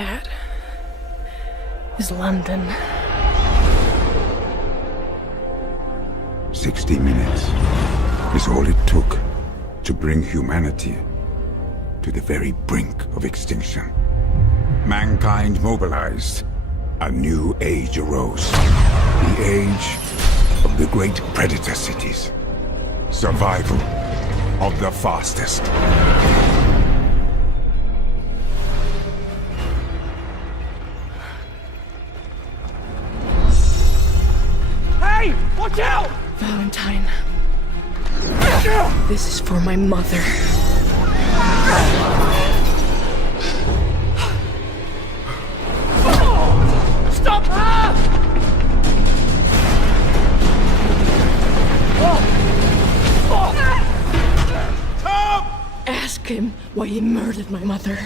That is London. 60 minutes is all it took to bring humanity to the very brink of extinction. Mankind mobilized. A new age arose. The age of the great predator cities. Survival of the fastest. Hey! Watch out! Valentine. This is for my mother. Stop her! Tom! Ask him why he murdered my mother.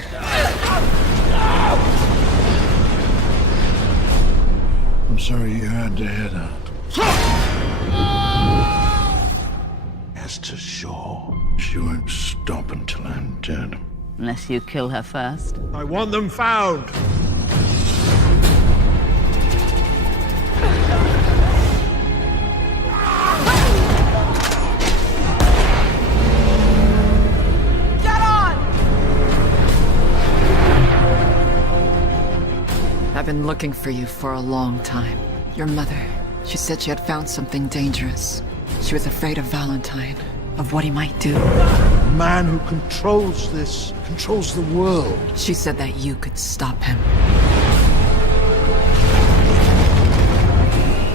I'm sorry you had to head out. As to shore, she won't stop until I'm dead. Unless you kill her first. I want them found. Get on! I've been looking for you for a long time. Your mother, she said she had found something dangerous. She was afraid of Valentine, of what he might do. The man who controls this controls the world. She said that you could stop him.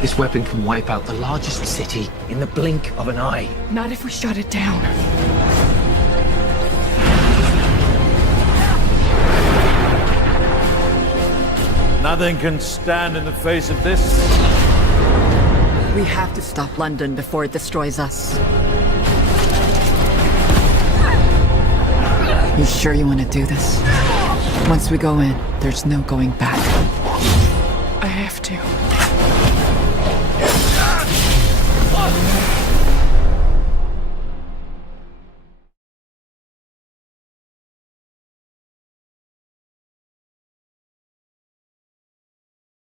This weapon can wipe out the largest city in the blink of an eye. Not if we shut it down. Nothing can stand in the face of this. We have to stop London before it destroys us. You sure you want to do this? Once we go in, there's no going back. I have to.